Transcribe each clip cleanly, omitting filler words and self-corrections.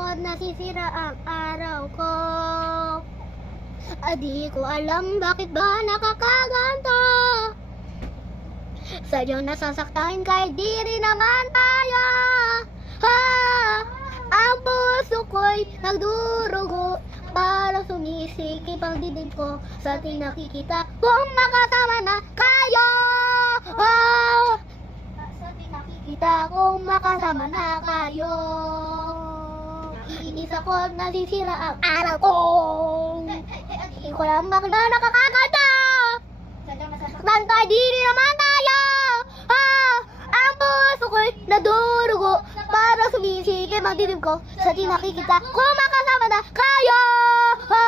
ako't nasisira ang araw ko. Di ko alam bakit ba nakakaganto. Sadyang nasasaktan kahit di rin naman tayo. Ang puso ko'y nagdurugo, parang sumisikip ang dibdib ko sa ating nakikita kung makasama na kayo. Sa ating nakikita kung makasama na kayo. Inis ako't nasisira ang araw ko. Hindi ko alam bakit na nakakaganto. Saktan kahit di rin naman tayo. Ang puso ko'y nadurugo, parang sumisikip ang dibdib ko sa ating nakikita kung makasama na kayo. Ha?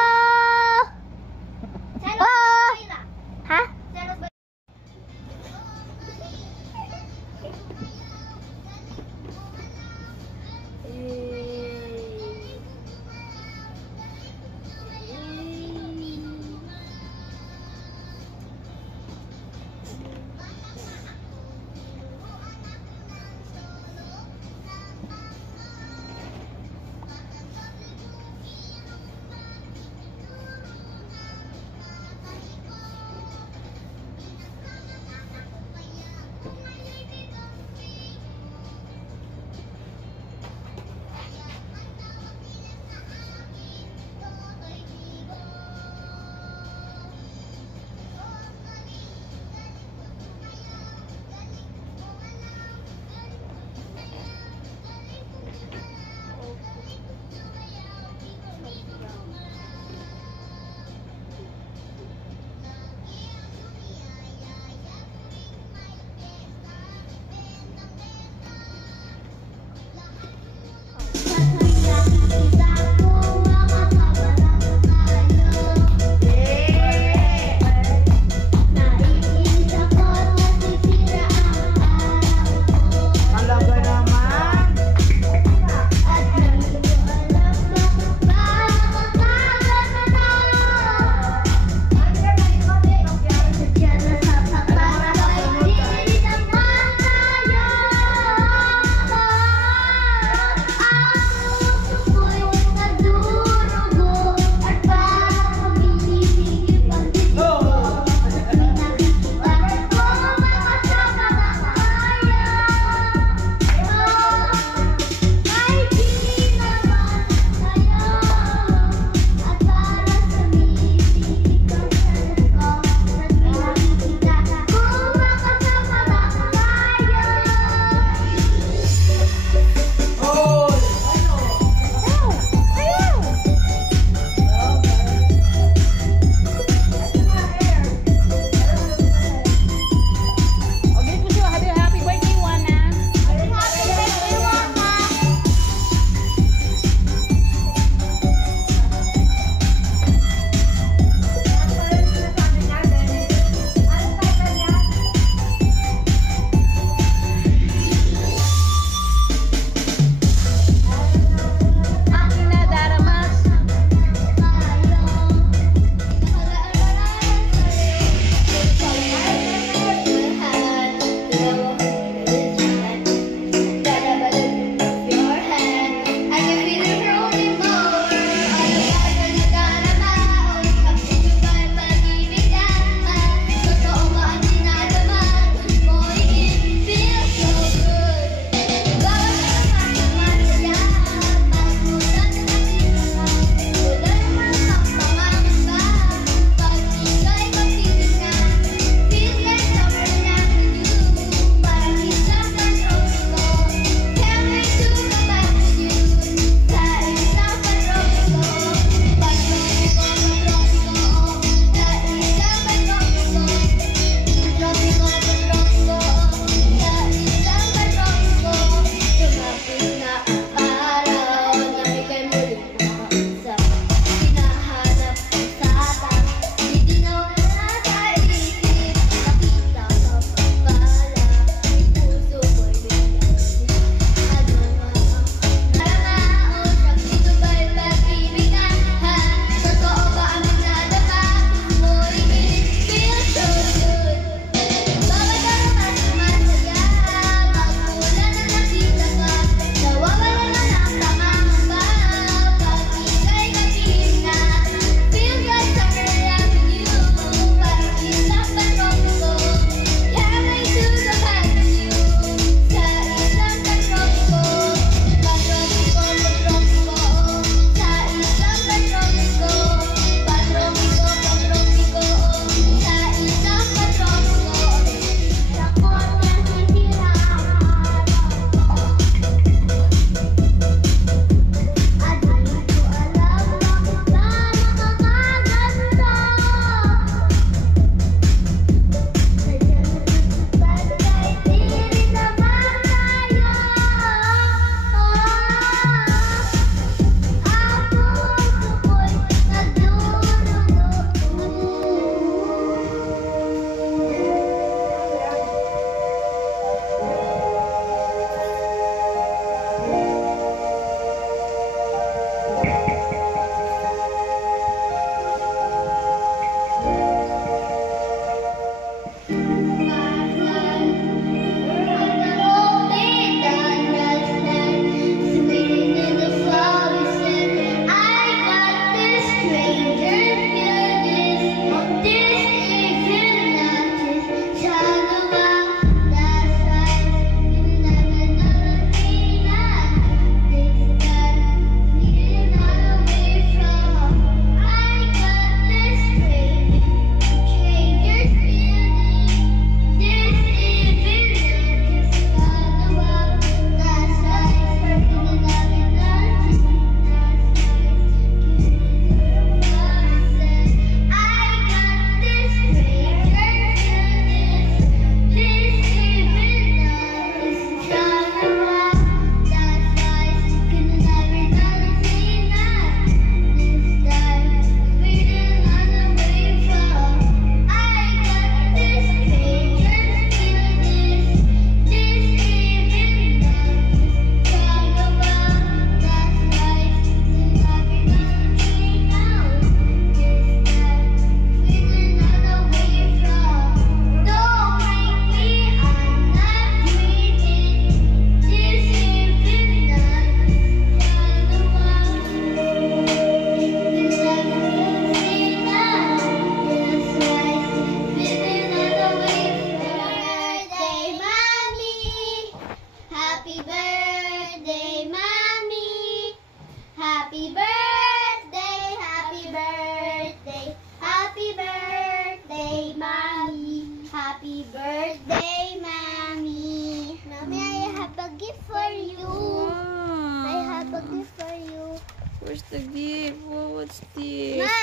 this? Ma!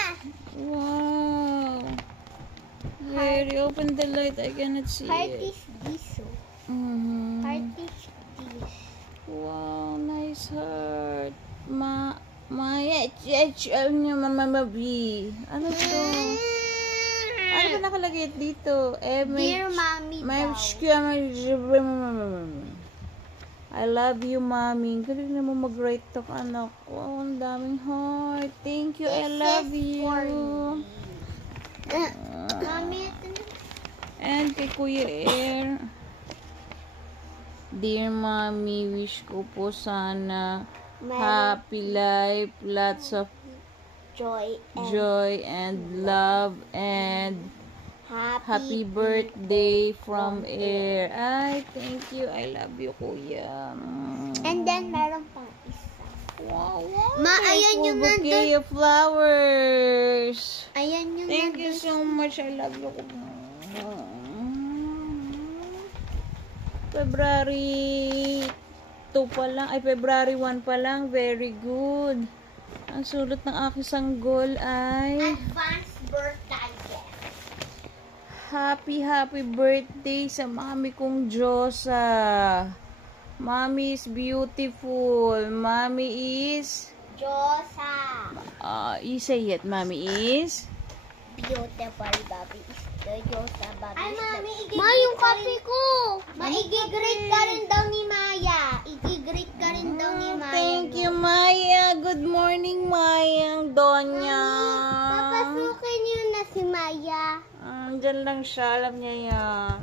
Wow. Very open the light. I cannot see Heart it. is this. Heart is this. Wow, nice heart. Maya, Mama B. Ano to? Ano ba nakalagay dito? Dear Mommy daw. I love you, Mommy. Galing na mo mag-write to, anak. Wow, ang daming heart. Thank you, I love you. Mommy, And kay Kuya Air. Dear Mommy, wish ko po sana happy life, lots of joy and love, and happy birthday from Air. Ay, thank you. I love you, Kuya. And then, meron pang isa. Wow, Ma, ayan yung bouquet of flowers. Ayan yung Thank you so much. I love you. February 2 pa lang. Ay, February 1 pa lang. Very good. Ang sulat ng aking sanggol ay Advance birthday gift. happy birthday sa mami kong Diyosa. Mommy is beautiful. Mommy is Diyosa. you say it. Mommy is Beautiful, Bobby. Is the Diyosa, Bobby. Ay, Mami, Ma, yung kape ko. Ma-i-greet ka rin daw ni Maya. I-greet ka rin daw ni Maya. thank you, Maya. Good morning, Maya. Ang Donya. Papasukin niyo na si Maya. Diyan lang siya. Alam niya yan.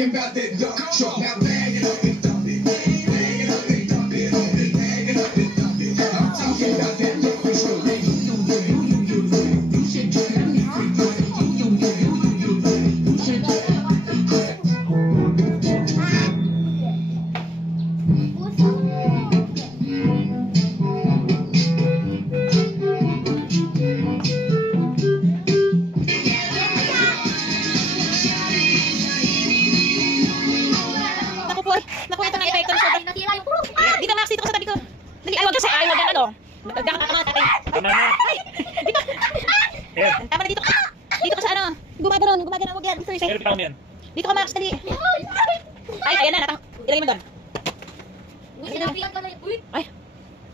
About that dump truck, now bag it up and dump it. Bag it up and dump it. Bag it up and dump it. I'm talking about that dump truck. You should do that. You should do that. Naku, ito na epekto ng sobrang natira yung pulong. Dito, Max, dito ka sa tabi ko. Dali, ay, wag kasi, ay, wag yan, ano. Nagkakatawa, tatay. Ay, dito. Tama na dito. Dito ka sa ano. Gumagano'n, wag yan. Dito ka, Max, dali. Ay, ayan na, ilagay mo doon. Ay,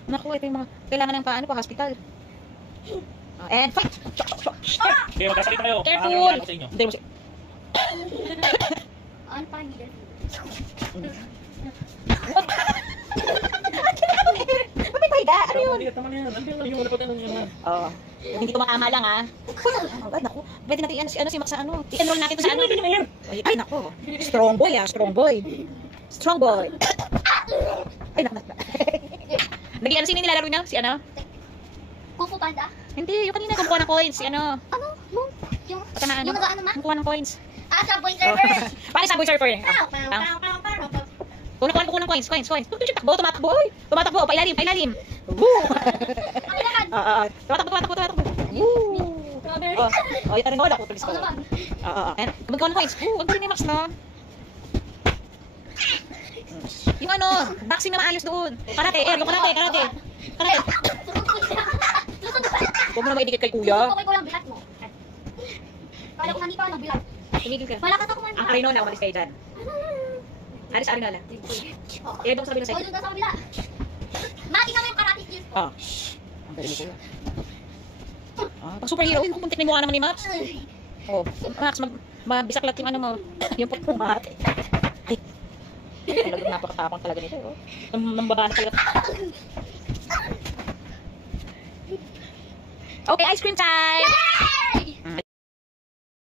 naku, ito yung mga, kailangan ng paano pa, hospital. And fight! Okay, magkasalita kayo. Careful! Ako sa inyo. Hindi mo siya. Ano pa hindi? Bakit pahiga? Ano yun? Tama na yan. Ano yung malapatan ng yan? Oo. Hindi tumatama lang, ha? Ay, naku. Pwede natin si Max sa ano. I-enroll natin sa ano. Ay, naku. Strong boy, ha? Strong boy. Strong boy. Ay, naku. Naging ano, sino yung nilalaro niya? Si ano? Kung Fu Panda? Hindi, yung kanina kumukuha ng coins. Si ano? Ano? Yung Pagka na ano? yung nag-ano ma? Kumukuha ng coins. Subway Surfer! Paano Subway Surfer? Kulang coins. Tumakbo, tumatakbo. Uy, tumatakbo, pailalim. Woo! Tumatakbo. Woo! Oh, ito rin ako, tulis ko. Ayan, magkawan coins. Wag din ni Max, no? Yung ano, boxing na maayos doon. Karate. Huwag mo na maidikit kay kuya. Okay ko lang bilat mo. Kala ko hindi pa ako nagbilat. Tumigil ka. Malakas ako man. Ang Arinola, umalis kayo dyan. Aris Arinola. Ilagay mo sa kabila O, sa'yo. doon ka sa kabila. Mati naman yung karate skills ko. Ang galing ni kuya. Pag superhero, yung pupuntik na yung mukha naman ni Max. Max, mabisaklat yung ano mo. Yung pumat. Talagang napakatapang talaga nito. Nambabasa talaga. Okay, ice cream time!